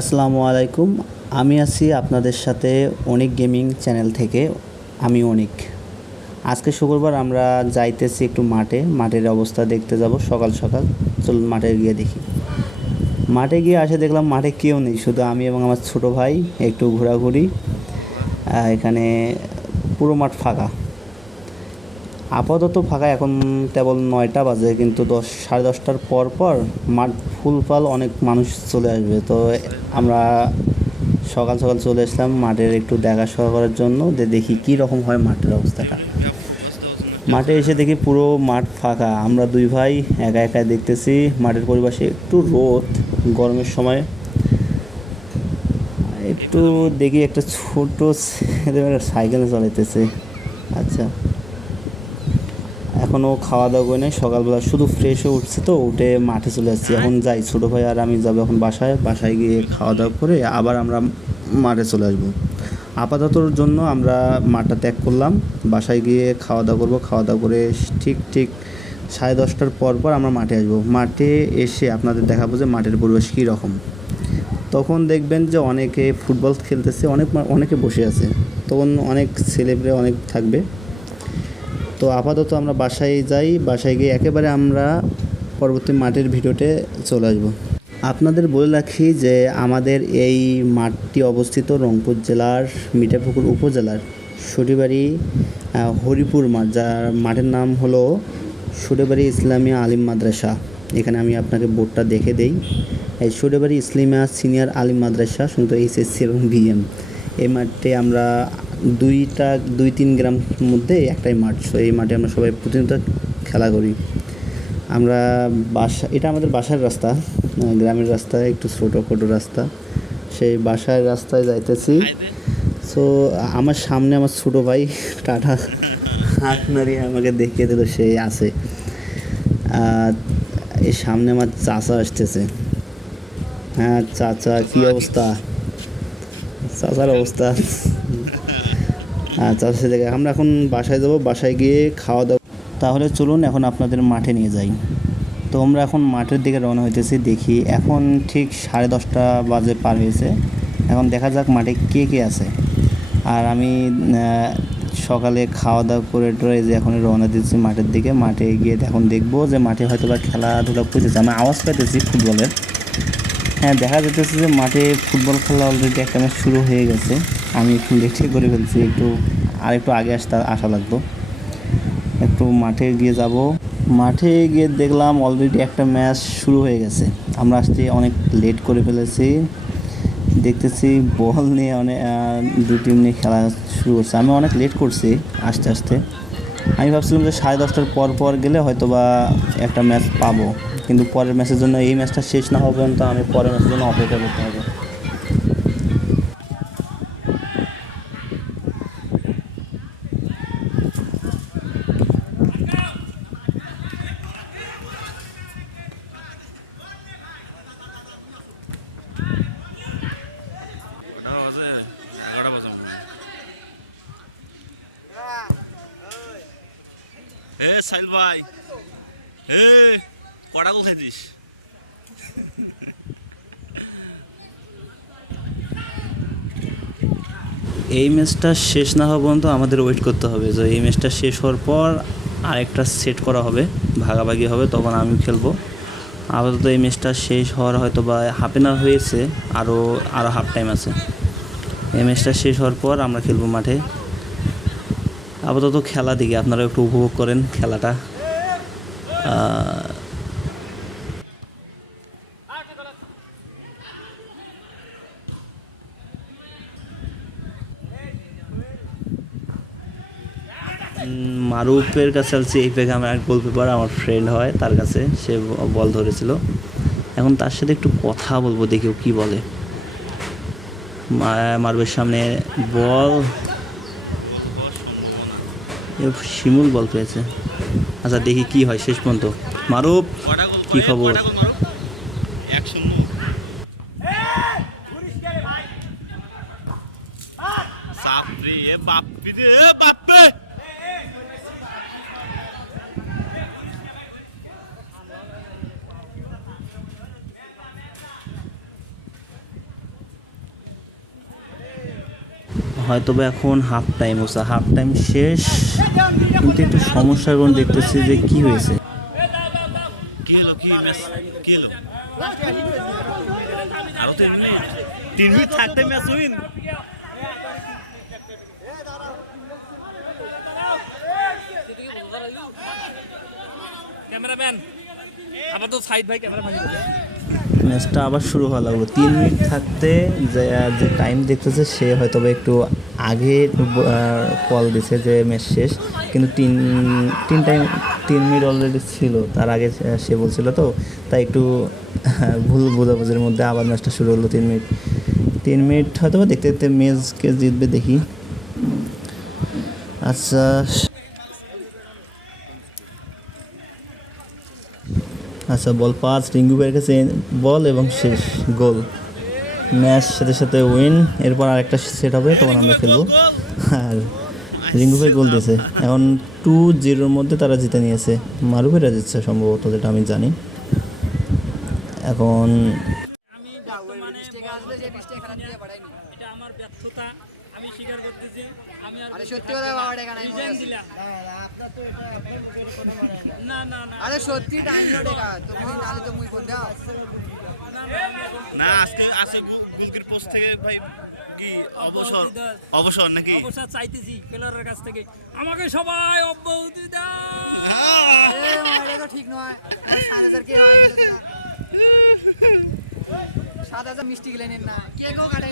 আসসালামু আলাইকুম। আমি আছি আপনাদের সাথে অনেক গেমিং চ্যানেল থেকে। আমি অনেক। আজকে শুক্রবার আমরা যাইতেছি একটু মাঠে। মাঠের অবস্থা দেখতে যাব সকাল সকাল। চল মাঠে গিয়ে দেখি। মাঠে গিয়ে আসে দেখলাম মাঠে কেউ নেই। শুধু আমি এবং আমার ছোট ভাই, একটু ঘোরাঘুরি। এখানে পুরো মাঠ ফাঁকা। আপাতত ফাঁকা, এখন কেবল নয়টা বাজে, কিন্তু দশ, সাড়ে দশটার পর পর মাঠ ফুল ফুলফাল অনেক মানুষ চলে আসবে। তো আমরা সকাল সকাল চলে আসলাম মাঠের একটু দেখাশোনা করার জন্য দেখি কী রকম হয় মাঠের অবস্থাটা। মাঠে এসে দেখি পুরো মাঠ ফাঁকা। আমরা দুই ভাই একা একা দেখতেছি, মাঠের পরিবেশে একটু রোদ, গরমের সময়। একটু দেখি একটা ছোট সাইকেল চালাইতেছে। আচ্ছা। এখনও খাওয়া দাওয়া করে নেই সকালবেলা শুধু ফ্রেশ হয়ে উঠছে তো উঠে মাঠে চলে যাচ্ছি এখন যাই ছোটো ভাই আর আমি যাব এখন বাসায় বাসায় গিয়ে খাওয়া দাওয়া করে আবার আমরা মাঠে চলে আসব। আপাততর জন্য আমরা মাঠটা ত্যাগ করলাম বাসায় গিয়ে খাওয়া দাওয়া করব খাওয়া দাওয়া করে ঠিক ঠিক সাড়ে দশটার পর পর আমরা মাঠে আসব। মাঠে এসে আপনাদের দেখাবো যে মাঠের পরিবেশ কী রকম তখন দেখবেন যে অনেকে ফুটবল খেলতেছে অনেক অনেকে বসে আছে। তখন অনেক ছেলেপেলে অনেক থাকবে। তো আপাতত আমরা বাসায় যাই, বাসায় গিয়ে একেবারে আমরা পরবর্তী মাঠের ভিডিওতে চলে আসব। আপনাদের বলে রাখি যে আমাদের এই মাঠটি অবস্থিত রংপুর জেলার মিঠাপুকুর উপজেলার সরিবাড়ি হরিপুর মাঠ, যার মাঠের নাম হলো সরিবাড়ি ইসলামিয়া আলিম মাদ্রাসা। এখানে আমি আপনাকে বোর্ডটা দেখে দেই। এই সরিবাড়ি ইসলামিয়া সিনিয়র আলিম মাদ্রাসা শুনতে এইচএসসি এবং বিএম। এই মাঠে আমরা দুইটা, দুই তিন গ্রাম মধ্যে একটাই মাঠ। সো এই মাঠে আমরা সবাই প্রতিনিয়ত খেলা করি। আমরা বাসা, এটা আমাদের বাসার রাস্তা গ্রামের রাস্তা, একটু ছোটো খোটো রাস্তা। সেই বাসার রাস্তায় যাইতেছি। সো আমার সামনে আমার ছোটো ভাই, টাটা। হাত নাড়িয়ে আমাকে দেখিয়ে দিল, সে আছে। এই সামনে আমার চাচা আসতেছে। হ্যাঁ চাচা, কি অবস্থা? চাচার অবস্থা। আচ্ছা আচ্ছা দেখে আমরা এখন বাসায় যাব, বাসায় গিয়ে খাওয়া দাওয়া তাহলে চলুন এখন আপনাদের মাঠে নিয়ে যাই। তো আমরা এখন মাঠের দিকে রওনা হইতেছি, দেখি এখন ঠিক সাড়ে দশটা বাজে পার হয়েছে। এখন দেখা যাক মাঠে কে কে আছে। আর আমি সকালে খাওয়া দাওয়া করে টরে যে এখন রওনা দিচ্ছি মাঠের দিকে, মাঠে গিয়ে এখন দেখব যে মাঠে হয়তো বা খেলাধুলা করতেছে। আমি আওয়াজ পাইতেছি ফুটবলের। হ্যাঁ দেখা যেতেছে যে মাঠে ফুটবল খেলা অলরেডি একটা শুরু হয়ে গেছে। আমি একটু লেটে করে ফেলছি, একটু আর একটু আগে আসতে আসা লাগতো একটু মাঠে গিয়ে যাব। মাঠে গিয়ে দেখলাম অলরেডি একটা ম্যাচ শুরু হয়ে গেছে। আমরা আসতে অনেক লেট করে ফেলেছি। দেখতেছি বল নিয়ে অনেক দু টিম নিয়ে খেলা শুরু করছে। আমি অনেক লেট করছি আস্তে আস্তে। আমি ভাবছিলাম যে সাড়ে দশটার পর পর গেলে হয়তো বা একটা ম্যাচ পাবো। কিন্তু পরের ম্যাচের জন্য এই ম্যাচটা শেষ না হবে পর্যন্ত আমি পরের ম্যাচের জন্য অপেক্ষা করতে হবে এগারো বাজে এগারোটা বাজে মনে হয়। এ সাইল ভাই। এ গোল খেয়েছিস? এই ম্যাচটা শেষ না হওয়া পর্যন্ত আমাদের ওয়েট করতে হবে। যে এই ম্যাচটা শেষ হওয়ার পর আরেকটা সেট করা হবে, ভাগাভাগি হবে, তখন আমি খেলব। আপাতত এই ম্যাচটা শেষ হওয়ার হয়তো বা হাফ এন হয়েছে আরও আরও হাফ টাইম আছে। এই ম্যাচটা শেষ হওয়ার পর আমরা খেলব মাঠে। আপাতত খেলা দিকে আপনারা একটু উপভোগ করেন খেলাটা। মারুফের কাছে আলছি, এই পেগে আমার এক গোলকিপার আমার ফ্রেন্ড হয়, তার কাছে সে বল ধরেছিল। এখন তার সাথে একটু কথা বলব, দেখি ও কী বলে। মা- মারুফের সামনে বল। শিমুল বল পেয়েছে আচ্ছা দেখি কি হয় শেষ পর্যন্ত মারুফ কি খবর? কটা গোল মারো এক শূন্য বাপরে এ বাপ্পি রে এ বাপ্পে হয়তো বা এখন হাফ টাইম হচ্ছে। হাফ টাইম শেষ কিন্তু একটু সমস্যার কারণ দেখতেছি যে কি হয়েছে। কি হলো কি ম্যাচ কি হলো? আরও তিন মিনিট। থাকতে ম্যাচ উইন ক্যামেরাম্যান আবার তো সাইড ভাই ক্যামেরা ভাঙি দেবে ম্যাচটা আবার শুরু হওয়া লাগল। তিন মিনিট থাকতে যে যে টাইম দেখতেছে, সে হয়তো একটু আগে কল দিছে যে ম্যাচ শেষ। কিন্তু তিন তিন টাইম তিন মিনিট অলরেডি ছিল। তার আগে সে বলছিল তো, তাই একটু ভুল বোঝাবুঝির মধ্যে আবার ম্যাচটা শুরু হলো তিন মিনিট। তিন মিনিট হয়তো দেখতে দেখতে ম্যাচকে জিতবে দেখি। আচ্ছা আচ্ছা বল পাঁচ, রিঙ্গু ভাইয়ের কাছে বল এবং শেষ, গোল। ম্যাচ সাথে সাথে উইন এরপর আরেকটা সেট হবে, তখন আমরা খেলব। আর রিঙ্গু ভাই গোল দিয়েছে। এখন টু জিরোর মধ্যে তারা জিতে নিয়েছে। মারুফেরা জিতছে সম্ভবত, যেটা আমি জানি। এখন আমি স্বীকার করতেছি আমি আর আরে সত্যি কথা বাবা টাকা নাই রিজাইন দিলাম না না না আরে সত্যি টাইম নো টাকা তুমি নালে তো মুই দাও না আজকে গুলকির পোস্ট থেকে ভাই কি অবসর অবসর নাকি অবসর চাইতেছি প্লেয়ারের কাছ থেকে আমাকে সবাই অব্যাহতি দাও এ তো ঠিক নয় তোমার সাত হাজার কে হয় গেল তোরা? সাত হাজার মিষ্টি গিলে নেন না কে কাটাই নেন না কি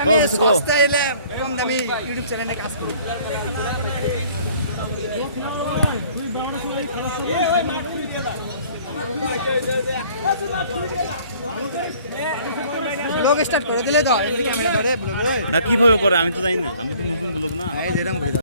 আমি সস্তা এলাম কম দামি ইউটিউব চ্যানেলে কাজ করব ব্লগ স্টার্ট করে দিলে তো ক্যামেরা ধরে কীভাবে করে? আমি তো জানি না। এই যেরকম